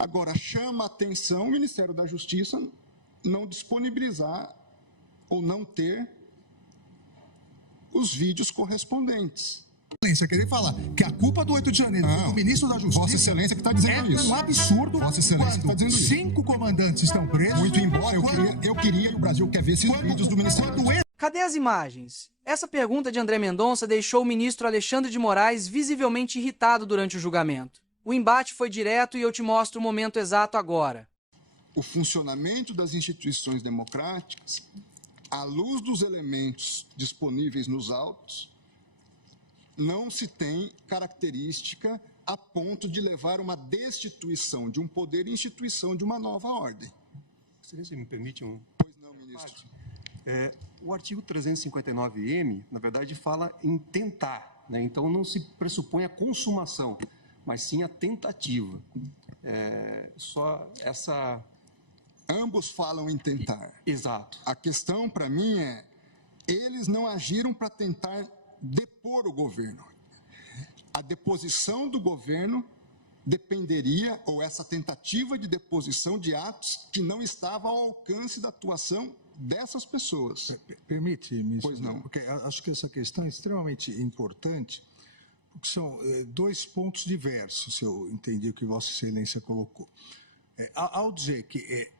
Agora, chama a atenção o Ministério da Justiça não disponibilizar ou não ter os vídeos correspondentes. Excelência, querer falar que a culpa do 8 de janeiro foi do ministro da Justiça... Vossa Excelência que está dizendo isso. É um absurdo. Vossa Excelência que está dizendo isso. 5 comandantes estão presos. Muito embora, eu queria e o Brasil quer ver esses vídeos do Ministério. Cadê as imagens? Essa pergunta de André Mendonça deixou o ministro Alexandre de Moraes visivelmente irritado durante o julgamento. O embate foi direto e eu te mostro o momento exato agora. O funcionamento das instituições democráticas, à luz dos elementos disponíveis nos autos, não se tem característica a ponto de levar uma destituição de um poder e instituição de uma nova ordem. Excelência, me permite um... Pois não, ministro. O artigo 359-M, na verdade, fala em tentar, né? Então não se pressupõe a consumação, mas sim a tentativa. Só essa... Ambos falam em tentar. Exato. A questão, para mim, é eles não agiram para tentar depor o governo. A deposição do governo dependeria, ou essa tentativa de deposição de atos que não estava ao alcance da atuação dessas pessoas. Permite, ministro? Pois não. Porque acho que essa questão é extremamente importante, porque são 2 pontos diversos, se eu entendi o que Vossa Excelência colocou. Ao dizer que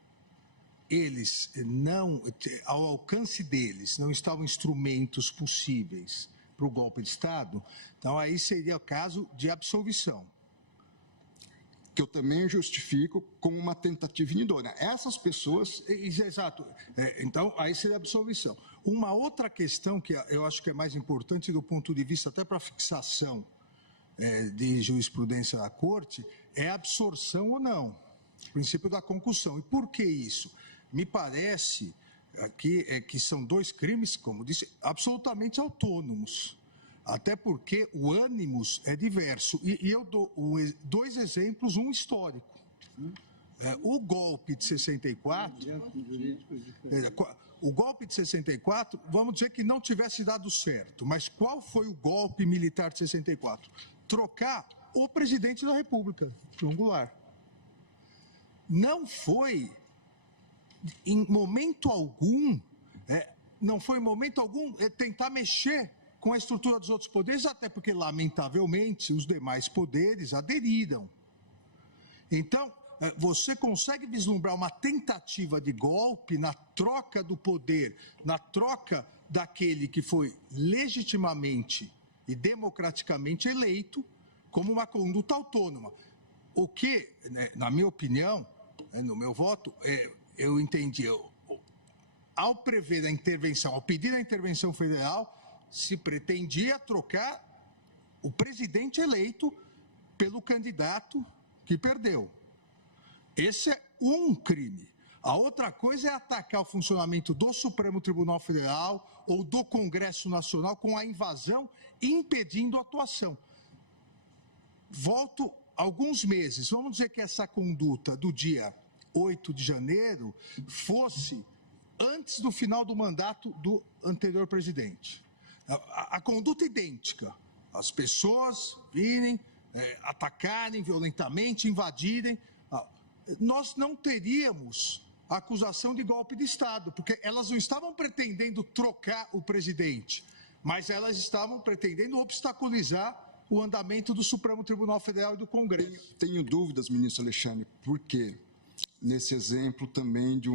eles não, ao alcance deles, não estavam instrumentos possíveis para o golpe de Estado, então aí seria o caso de absolvição. Que eu também justifico como uma tentativa inidônea. Essas pessoas... Exato. Então, aí seria absolvição. Uma outra questão que eu acho que é mais importante do ponto de vista até para a fixação de jurisprudência da Corte é a absorção ou não. O princípio da concussão. E por que isso? Me parece que são 2 crimes, como disse, absolutamente autônomos. Até porque o ânimos é diverso. E eu dou 2 exemplos, um histórico. O golpe de 64... O golpe de 64, vamos dizer que não tivesse dado certo. Mas qual foi o golpe militar de 64? Trocar o presidente da República, João Goulart. Não foi... Em momento algum, tentar mexer com a estrutura dos outros poderes, até porque, lamentavelmente, os demais poderes aderiram. Então, você consegue vislumbrar uma tentativa de golpe na troca do poder, na troca daquele que foi legitimamente e democraticamente eleito como uma conduta autônoma. O que, na minha opinião, no meu voto, eu entendi, ao prever a intervenção, ao pedir a intervenção federal, se pretendia trocar o presidente eleito pelo candidato que perdeu. Esse é um crime. A outra coisa é atacar o funcionamento do Supremo Tribunal Federal ou do Congresso Nacional com a invasão, impedindo a atuação. Volto alguns meses. Vamos dizer que essa conduta do dia 8 de janeiro fosse antes do final do mandato do anterior presidente. A conduta idêntica. As pessoas virem, atacarem violentamente, invadirem. Nós não teríamos acusação de golpe de Estado, porque elas não estavam pretendendo trocar o presidente, mas elas estavam pretendendo obstaculizar o andamento do Supremo Tribunal Federal e do Congresso. Tenho dúvidas, ministro Alexandre, por quê? Nesse exemplo também de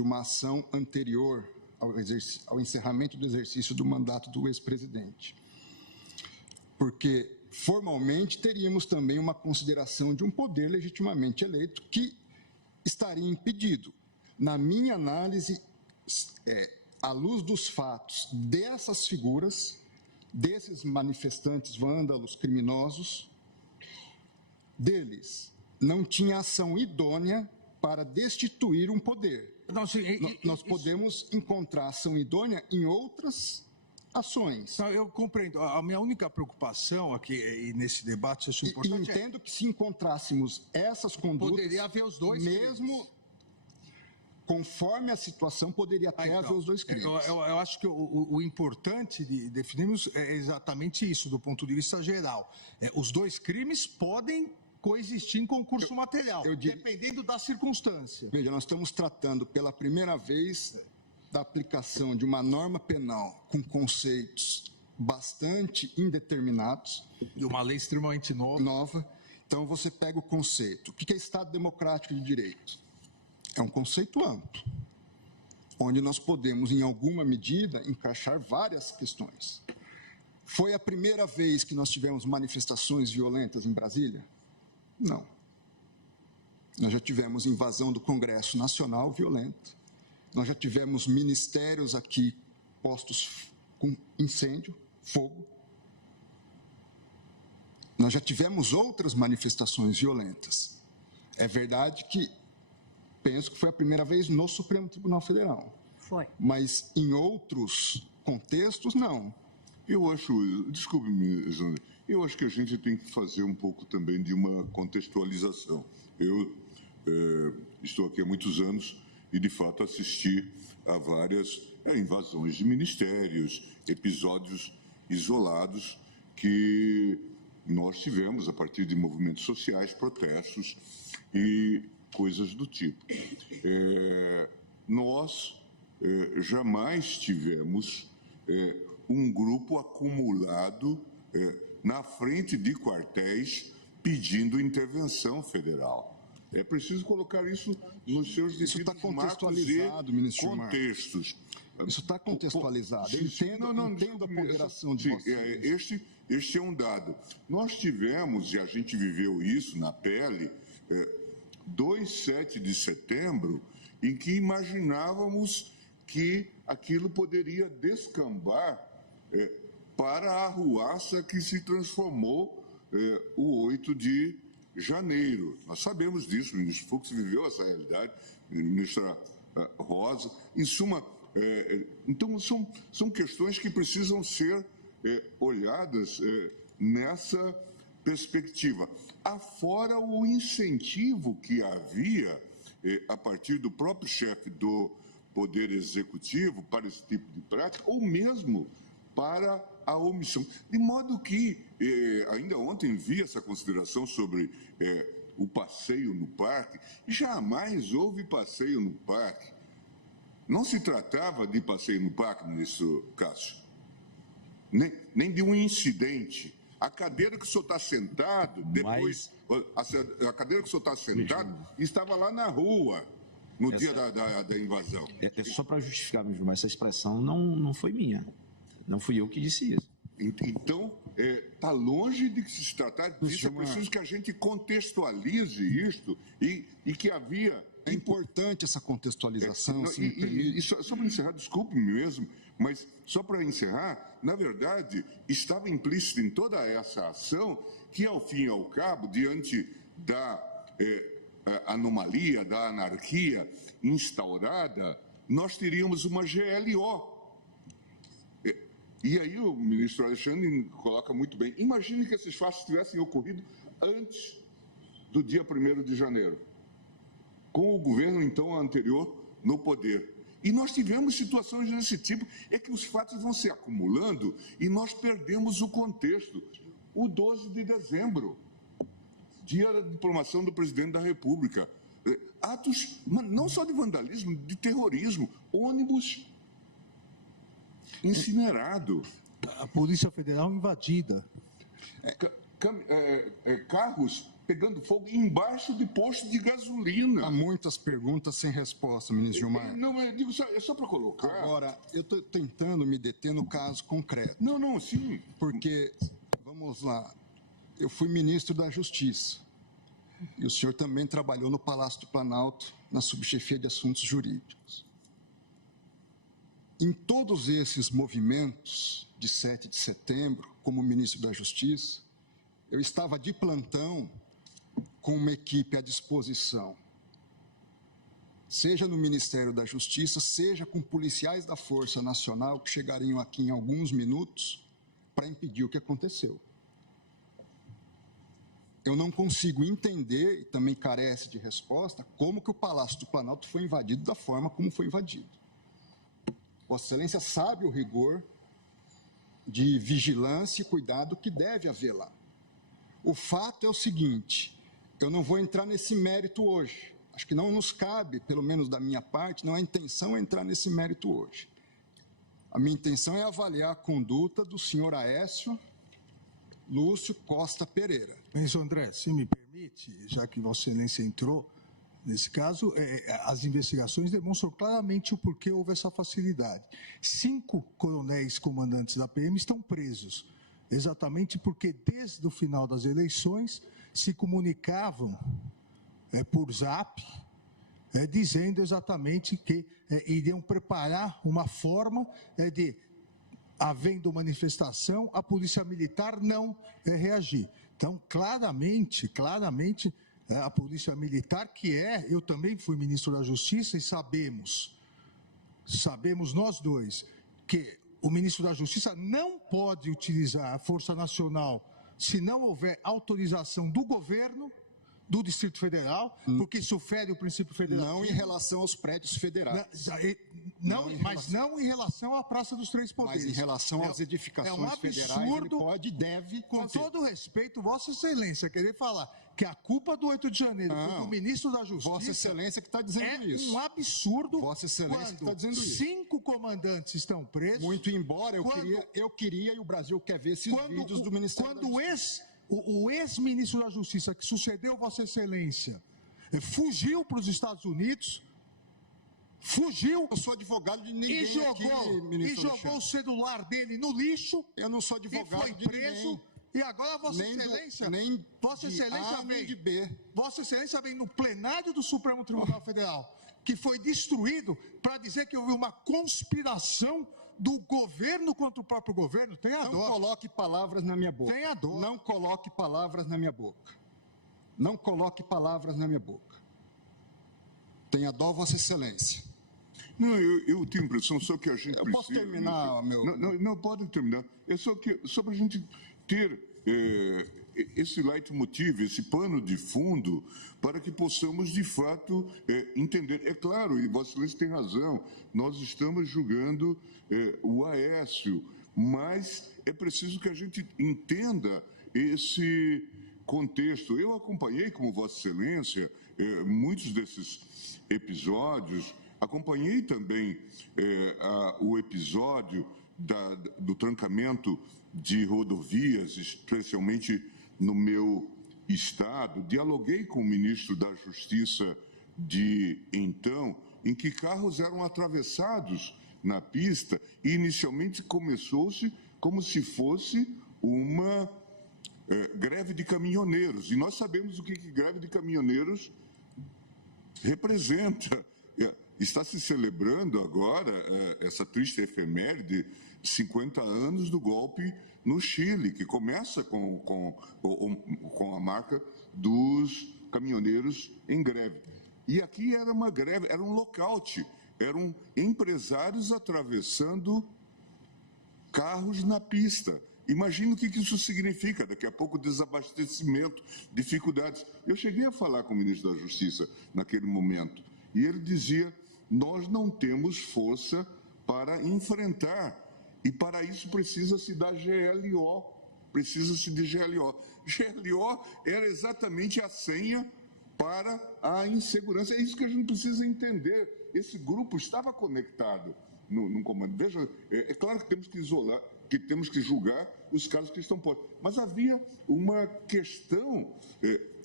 uma ação anterior ao encerramento do exercício do mandato do ex-presidente. Porque, formalmente, teríamos também uma consideração de um poder legitimamente eleito que estaria impedido. Na minha análise, à luz dos fatos dessas figuras, desses manifestantes vândalos, criminosos, deles não tinha ação idônea para destituir um poder. Nós podemos encontrar ação idônea em outras ações. Eu compreendo. A minha única preocupação aqui, e nesse debate, acho importante... E entendo que se encontrássemos essas condutas... Poderia haver os 2 mesmo crimes. Conforme a situação, poderia até haver os 2 crimes. Eu acho que o importante de definirmos é exatamente isso, do ponto de vista geral. Os 2 crimes podem coexistir em concurso material, dependendo da circunstância. Veja, nós estamos tratando pela primeira vez da aplicação de uma norma penal com conceitos bastante indeterminados. E uma lei extremamente nova. Então, você pega o conceito. O que é Estado Democrático de Direito? É um conceito amplo, onde nós podemos, em alguma medida, encaixar várias questões. Foi a primeira vez que nós tivemos manifestações violentas em Brasília? Não. Nós já tivemos invasão do Congresso Nacional violenta. Nós já tivemos ministérios aqui postos com incêndio, fogo. Nós já tivemos outras manifestações violentas. É verdade que penso que foi a primeira vez no Supremo Tribunal Federal. Foi. Mas em outros contextos, não. Eu acho, desculpe-me, Zandra, eu acho que a gente tem que fazer um pouco também de uma contextualização. Eu estou aqui há muitos anos e, de fato, assisti a várias invasões de ministérios, episódios isolados que nós tivemos a partir de movimentos sociais, protestos e coisas do tipo. Nós jamais tivemos um grupo acumulado na frente de quartéis pedindo intervenção federal. É preciso colocar isso nos seus devidos marcos e contextos. Isso está contextualizado. Eu entendo a ponderação de vocês. Este é um dado. Nós tivemos, e a gente viveu isso na pele, 7 de setembro, em que imaginávamos que aquilo poderia descambar para a arruaça que se transformou o 8 de janeiro. Nós sabemos disso, o ministro Fux viveu essa realidade, a ministra Rosa. Em suma, então são questões que precisam ser olhadas nessa perspectiva. Afora o incentivo que havia a partir do próprio chefe do Poder Executivo para esse tipo de prática, ou mesmo para a omissão. De modo que, ainda ontem vi essa consideração sobre o passeio no parque. Jamais houve passeio no parque. Não se tratava de passeio no parque, ministro Cássio, nem de um incidente. A cadeira que o senhor está sentado, depois, a cadeira que o senhor está sentado, estava lá na rua, no dia da invasão. É só para justificar mesmo, mas essa expressão não foi minha. Não fui eu que disse isso. Então, está longe de se tratar disso. É preciso que a gente contextualize isto e que havia... É importante essa contextualização. Só para encerrar, desculpe-me mesmo, mas só para encerrar, na verdade, estava implícito em toda essa ação que, ao fim e ao cabo, diante da anomalia, da anarquia instaurada, nós teríamos uma GLO. E aí o ministro Alexandre coloca muito bem. Imagine que esses fatos tivessem ocorrido antes do dia 1º de janeiro, com o governo, então, anterior no poder. E nós tivemos situações desse tipo. É que os fatos vão se acumulando e nós perdemos o contexto. O 12 de dezembro, dia da diplomação do presidente da República. Atos, não só de vandalismo, de terrorismo. Ônibus incinerado. A Polícia Federal invadida. Carros pegando fogo embaixo de posto de gasolina. Há muitas perguntas sem resposta, ministro Gilmar. Não, eu digo só para colocar. Agora, eu estou tentando me deter no caso concreto. Não, sim. Porque, vamos lá, eu fui ministro da Justiça. E o senhor também trabalhou no Palácio do Planalto, na subchefia de assuntos jurídicos. Em todos esses movimentos de 7 de setembro, como ministro da Justiça, eu estava de plantão com uma equipe à disposição, seja no Ministério da Justiça, seja com policiais da Força Nacional que chegariam aqui em alguns minutos para impedir o que aconteceu. Eu não consigo entender, e também carece de resposta, como que o Palácio do Planalto foi invadido da forma como foi invadido. Vossa Excelência sabe o rigor de vigilância e cuidado que deve haver lá. O fato é o seguinte, Eu não vou entrar nesse mérito hoje. Acho que não nos cabe, pelo menos da minha parte, não é intenção entrar nesse mérito hoje. A minha intenção é avaliar a conduta do senhor Aécio Lúcio Costa Pereira. Ministro André, se me permite, já que Vossa Excelência entrou, nesse caso, as investigações demonstram claramente o porquê houve essa facilidade. 5 coronéis comandantes da PM estão presos, exatamente porque desde o final das eleições se comunicavam por zap, dizendo exatamente que iriam preparar uma forma de, havendo manifestação, a Polícia Militar não reagir. Então, claramente, a Polícia Militar, eu também fui ministro da Justiça e sabemos nós dois, que o ministro da Justiça não pode utilizar a Força Nacional se não houver autorização do governo do Distrito Federal, porque isso fere o princípio federal. Não em relação aos prédios federais. Não em relação à Praça dos Três Poderes. Mas em relação às edificações federais, ele pode e deve com fazer. todo respeito, Vossa Excelência, querer falar que a culpa do 8 de janeiro foi do ministro da Justiça... Vossa Excelência que está dizendo isso. É um absurdo. Vossa Excelência que está dizendo isso. 5 comandantes estão presos... Muito embora eu queria e o Brasil quer ver esses vídeos do Ministério da Justiça. O ex-ministro da Justiça, que sucedeu Vossa Excelência, fugiu para os Estados Unidos, Eu sou advogado de ninguém e jogou o celular dele no lixo. Eu não sou advogado e foi de preso. ninguém. E agora Vossa Excelência, Vossa Excelência vem no plenário do Supremo Tribunal Federal, que foi destruído, para dizer que houve uma conspiração do governo contra o próprio governo. Tenha dó. Não coloque palavras na minha boca. Tenha dó. Não coloque palavras na minha boca. Não coloque palavras na minha boca. Tenha dó, Vossa Excelência. Não, eu tenho a impressão só que a gente precisa... Posso terminar, meu... Não, pode terminar. É só para a gente ter esse leitmotiv, esse pano de fundo, para que possamos, de fato, entender. É claro, e Vossa Excelência tem razão, nós estamos julgando o Aécio, mas é preciso que a gente entenda esse contexto. Eu acompanhei, como Vossa Excelência, muitos desses episódios, acompanhei também o episódio do trancamento de rodovias, especialmente no meu estado. Dialoguei com o ministro da Justiça de então, em que carros eram atravessados na pista e inicialmente começou-se como se fosse uma greve de caminhoneiros. E nós sabemos o que greve de caminhoneiros representa. Está se celebrando agora essa triste efeméride, 50 anos do golpe no Chile, que começa com a marca dos caminhoneiros em greve. E aqui era uma greve, era um lockout, eram empresários atravessando carros na pista. Imagina o que isso significa, daqui a pouco desabastecimento, dificuldades. Eu cheguei a falar com o ministro da Justiça naquele momento, e ele dizia: nós não temos força para enfrentar, e para isso precisa-se da GLO, precisa-se de GLO. GLO era exatamente a senha para a insegurança. É isso que a gente precisa entender. Esse grupo estava conectado no comando. Veja, é claro que temos que isolar, que temos que julgar os casos que estão postos, mas havia uma questão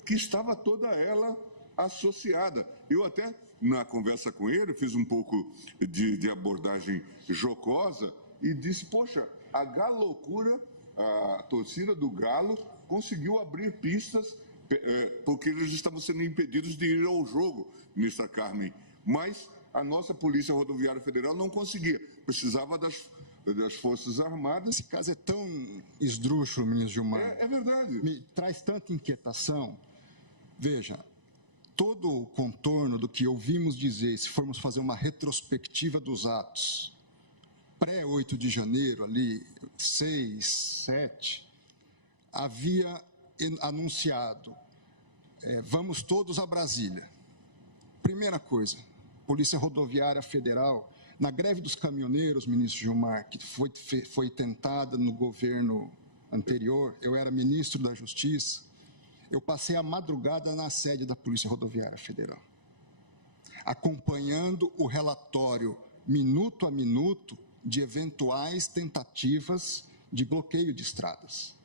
que estava toda ela associada. Eu até, na conversa com ele, fiz um pouco de abordagem jocosa e disse: poxa, a Galocura, a torcida do Galo, conseguiu abrir pistas porque eles estavam sendo impedidos de ir ao jogo, ministra Carmen. Mas a nossa Polícia Rodoviária Federal não conseguia, precisava das Forças Armadas. Esse caso é tão esdrúxulo, ministro Gilmar. É verdade. Me traz tanta inquietação. Veja, todo o contorno do que ouvimos dizer, se formos fazer uma retrospectiva dos atos, pré-8 de janeiro, ali, 6, 7, havia anunciado, vamos todos a Brasília. Primeira coisa, Polícia Rodoviária Federal, na greve dos caminhoneiros, ministro Gilmar, que foi tentada no governo anterior, eu era ministro da Justiça, eu passei a madrugada na sede da Polícia Rodoviária Federal, acompanhando o relatório minuto a minuto de eventuais tentativas de bloqueio de estradas,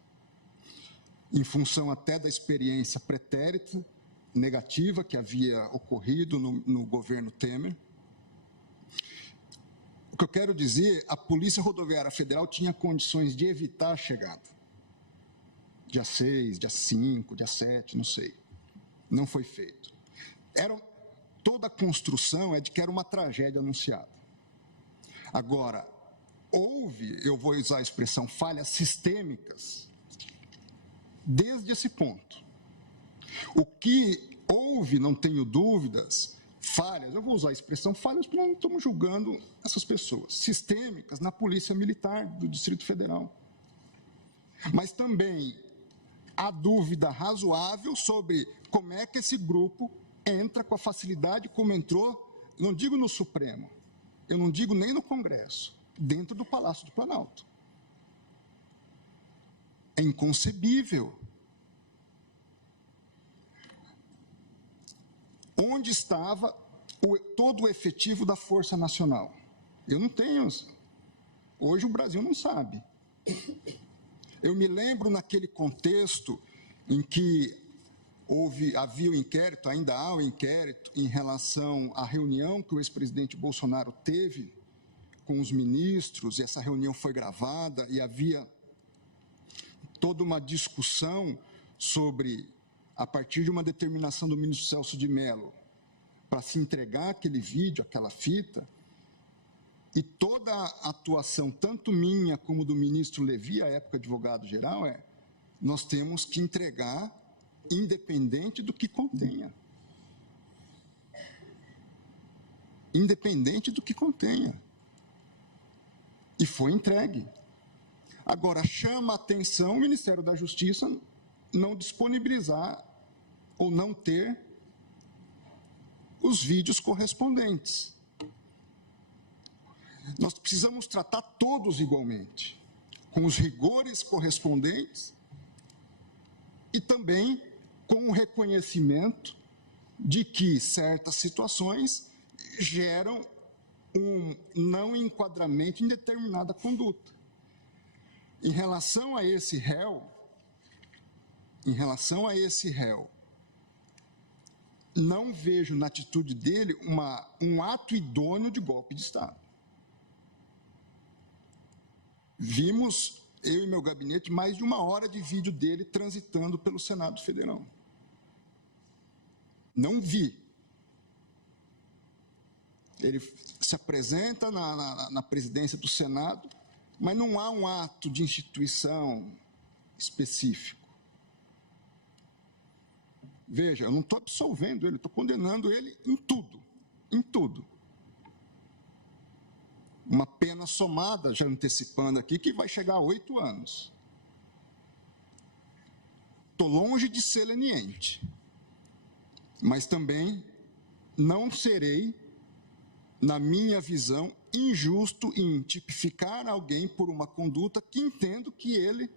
em função até da experiência pretérita negativa que havia ocorrido no governo Temer. O que eu quero dizer, a Polícia Rodoviária Federal tinha condições de evitar a chegada. Dia 6, dia 5, dia 7, não sei. Não foi feito. Toda a construção é de que era uma tragédia anunciada. Agora, houve, eu vou usar a expressão, falhas sistêmicas desde esse ponto. O que houve, não tenho dúvidas, falhas, eu vou usar a expressão falhas porque não estamos julgando essas pessoas, sistêmicas na Polícia Militar do Distrito Federal. Mas também há dúvida razoável sobre como é que esse grupo entra com a facilidade como entrou, não digo no Supremo, eu não digo nem no Congresso, dentro do Palácio do Planalto. É inconcebível. Onde estava todo o efetivo da Força Nacional? Eu não tenho. Hoje o Brasil não sabe. Eu me lembro naquele contexto em que havia o inquérito, ainda há o inquérito, em relação à reunião que o ex-presidente Bolsonaro teve com os ministros, e essa reunião foi gravada, e havia toda uma discussão sobre, a partir de uma determinação do ministro Celso de Mello, para se entregar aquele vídeo, aquela fita, e toda a atuação, tanto minha como do ministro Levi, à época advogado-geral, nós temos que entregar independente do que contenha. Independente do que contenha. E foi entregue. Agora, chama a atenção o Ministério da Justiça não disponibilizar ou não ter os vídeos correspondentes. Nós precisamos tratar todos igualmente, com os rigores correspondentes e também com o reconhecimento de que certas situações geram um não enquadramento em determinada conduta. Em relação a esse réu, não vejo na atitude dele um ato idôneo de golpe de Estado. Vimos, eu e meu gabinete, mais de 1 hora de vídeo dele transitando pelo Senado Federal. Não vi. Ele se apresenta na presidência do Senado, mas não há um ato de instituição específico. Veja, eu não estou absolvendo ele, estou condenando ele em tudo, em tudo. Uma pena somada, já antecipando aqui, que vai chegar a 8 anos. Estou longe de ser leniente, mas também não serei, na minha visão, injusto em tipificar alguém por uma conduta que entendo que ele,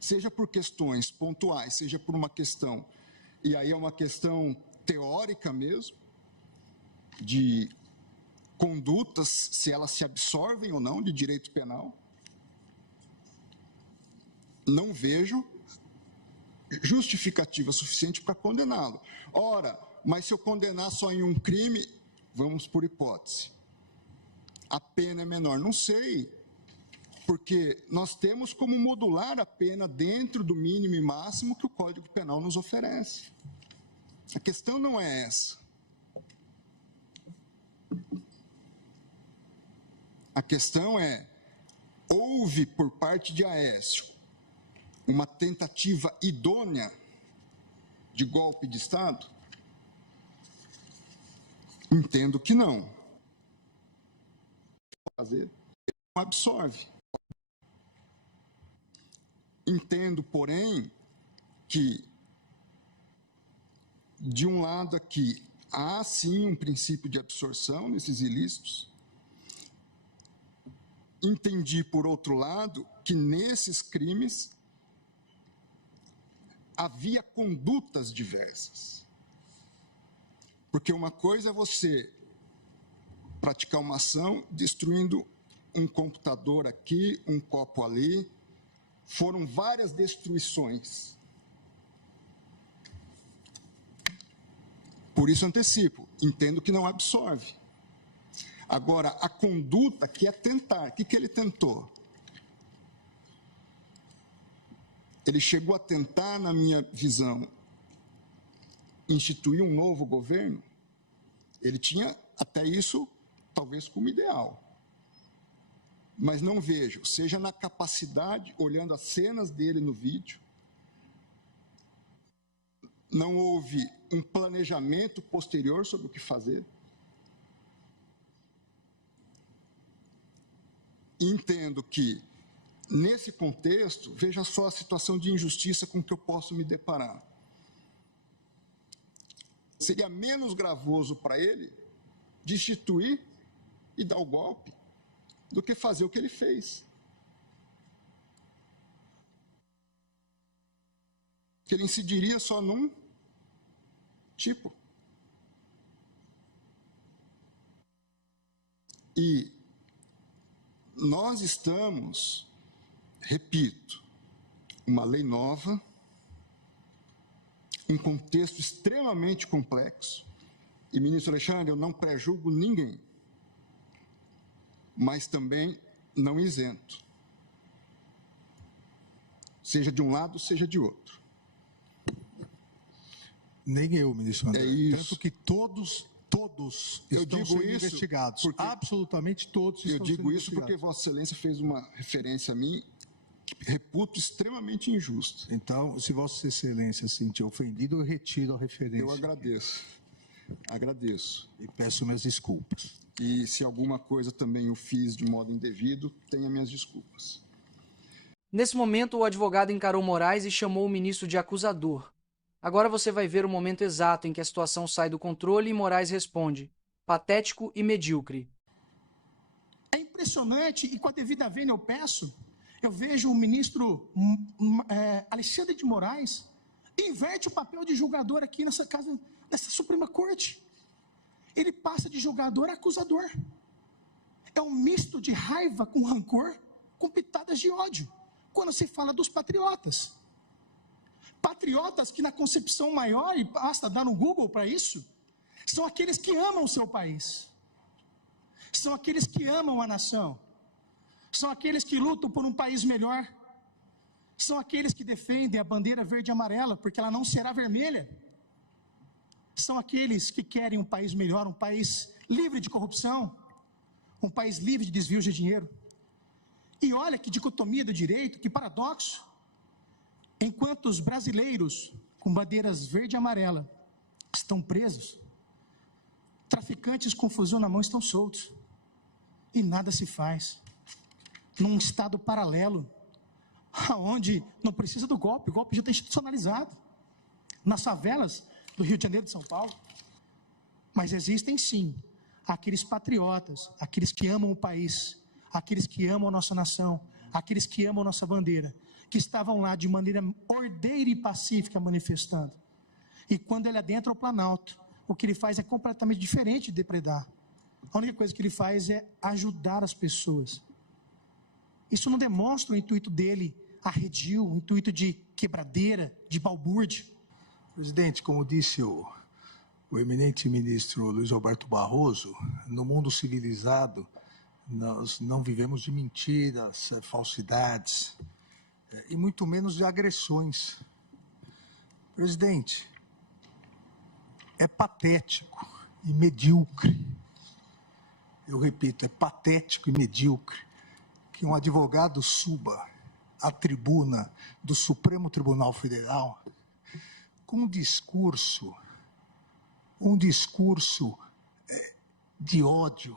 seja por questões pontuais, seja por uma questão, e aí é uma questão teórica mesmo, de condutas, se elas se absorvem ou não de direito penal, não vejo justificativa suficiente para condená-lo. Ora, mas se eu condenar só em um crime, vamos por hipótese, a pena é menor? Não sei, porque nós temos como modular a pena dentro do mínimo e máximo que o Código Penal nos oferece. A questão não é essa. A questão é, houve por parte de Aécio uma tentativa idônea de golpe de Estado? Entendo que não. Fazer, não absorve. Entendo, porém, que, de um lado aqui, há sim um princípio de absorção nesses ilícitos. Entendi, por outro lado, que nesses crimes havia condutas diversas. Porque uma coisa é você praticar uma ação destruindo um computador aqui, um copo ali. Foram várias destruições. Por isso antecipo, entendo que não absorve. Agora, a conduta que é tentar, o que ele tentou? Ele chegou a tentar, na minha visão, instituir um novo governo. Ele tinha até isso, talvez, como ideal. Mas não vejo, seja na capacidade, olhando as cenas dele no vídeo, não houve um planejamento posterior sobre o que fazer. Entendo que, nesse contexto, veja só a situação de injustiça com que eu posso me deparar. Seria menos gravoso para ele destituir e dar o golpe do que fazer o que ele fez. Que ele incidiria só num tipo. E nós estamos, repito, uma lei nova, um contexto extremamente complexo. E, ministro Alexandre, eu não prejulgo ninguém, mas também não isento. Seja de um lado, seja de outro. Nem eu, ministro André. É isso. Tanto que todos estão sendo investigados. Porque, absolutamente todos estão sendo investigados. Eu digo isso porque Vossa Excelência fez uma referência a mim que reputo extremamente injusta. Então, se Vossa Excelência se sentir ofendido, eu retiro a referência. Eu agradeço. Agradeço. E peço minhas desculpas. E se alguma coisa também eu fiz de modo indevido, tenha minhas desculpas. Nesse momento, o advogado encarou Moraes e chamou o ministro de acusador. Agora você vai ver o momento exato em que a situação sai do controle e Moraes responde: patético e medíocre. É impressionante, e com a devida vênia eu vejo o ministro Alexandre de Moraes inverte o papel de julgador aqui nessa Suprema Corte. Ele passa de julgador a acusador. É um misto de raiva com rancor, com pitadas de ódio, quando se fala dos patriotas. Patriotas que, na concepção maior, e basta dar no Google para isso, são aqueles que amam o seu país. São aqueles que amam a nação. São aqueles que lutam por um país melhor. São aqueles que defendem a bandeira verde e amarela, porque ela não será vermelha. São aqueles que querem um país melhor, um país livre de corrupção, um país livre de desvio de dinheiro. E olha que dicotomia do direito, que paradoxo. Enquanto os brasileiros com bandeiras verde e amarela estão presos, traficantes com fuzil na mão estão soltos. E nada se faz. Num estado paralelo, onde não precisa do golpe, o golpe já está institucionalizado. Nas favelas do Rio de Janeiro e de São Paulo. Mas existem sim aqueles patriotas, aqueles que amam o país, aqueles que amam a nossa nação, aqueles que amam a nossa bandeira, que estavam lá de maneira ordeira e pacífica manifestando. E quando ele adentra o Planalto, o que ele faz é completamente diferente de depredar. A única coisa que ele faz é ajudar as pessoas. Isso não demonstra o intuito dele arredio, o intuito de quebradeira, de balbúrdia. Presidente, como disse o eminente ministro Luiz Roberto Barroso, no mundo civilizado, nós não vivemos de mentiras, falsidades, e muito menos de agressões. Presidente, é patético e medíocre. Eu repito, é patético e medíocre que um advogado suba à tribuna do Supremo Tribunal Federal com um discurso de ódio,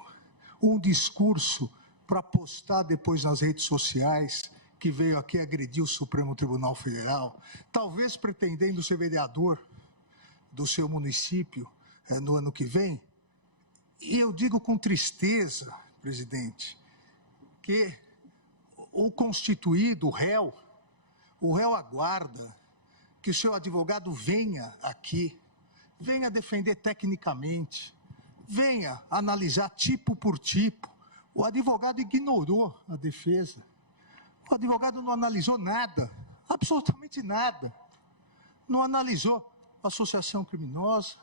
um discurso para postar depois nas redes sociais que veio aqui agredir o Supremo Tribunal Federal, talvez pretendendo ser vereador do seu município no ano que vem. E eu digo com tristeza, presidente, que o constituído, o réu aguarda que o seu advogado venha aqui, venha defender tecnicamente, venha analisar tipo por tipo. O advogado ignorou a defesa. O advogado não analisou nada, absolutamente nada. Não analisou associação criminosa,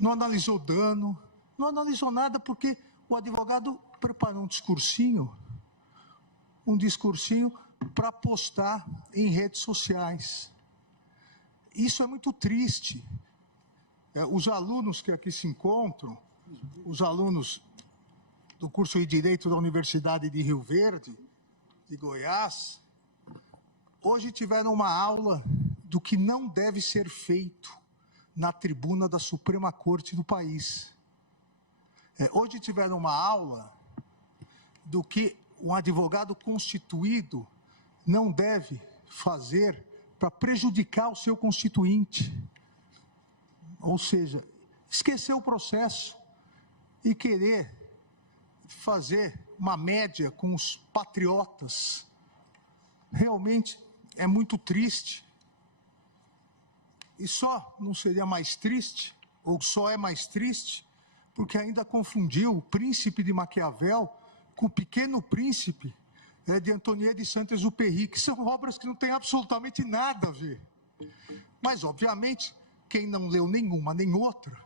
não analisou dano, não analisou nada porque o advogado preparou um discursinho para postar em redes sociais. Isso é muito triste. Os alunos que aqui se encontram, os alunos do curso de Direito da Universidade de Rio Verde, de Goiás, hoje tiveram uma aula do que não deve ser feito na tribuna da Suprema Corte do país. Hoje tiveram uma aula do que um advogado constituído não deve fazer para prejudicar o seu constituinte. Ou seja, esquecer o processo e querer fazer uma média com os patriotas. Realmente é muito triste. E só não seria mais triste, ou só é mais triste, porque ainda confundiu o Príncipe de Maquiavel com o Pequeno Príncipe de Antonieta de Saint-Exupéry, que são obras que não têm absolutamente nada a ver. Mas, obviamente, quem não leu nenhuma nem outra,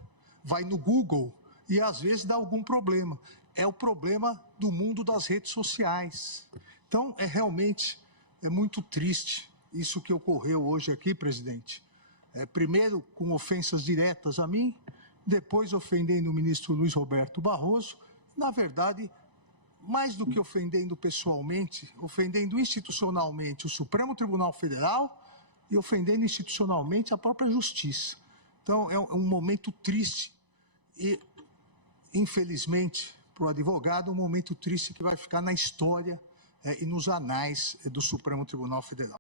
vai no Google e às vezes dá algum problema. É o problema do mundo das redes sociais. Então, realmente muito triste isso que ocorreu hoje aqui, presidente. Primeiro com ofensas diretas a mim, depois ofendendo o ministro Luiz Roberto Barroso. Na verdade, mais do que ofendendo pessoalmente, ofendendo institucionalmente o Supremo Tribunal Federal e ofendendo institucionalmente a própria Justiça. Então, é um momento triste e, infelizmente, para o advogado, um momento triste que vai ficar na história e nos anais do Supremo Tribunal Federal.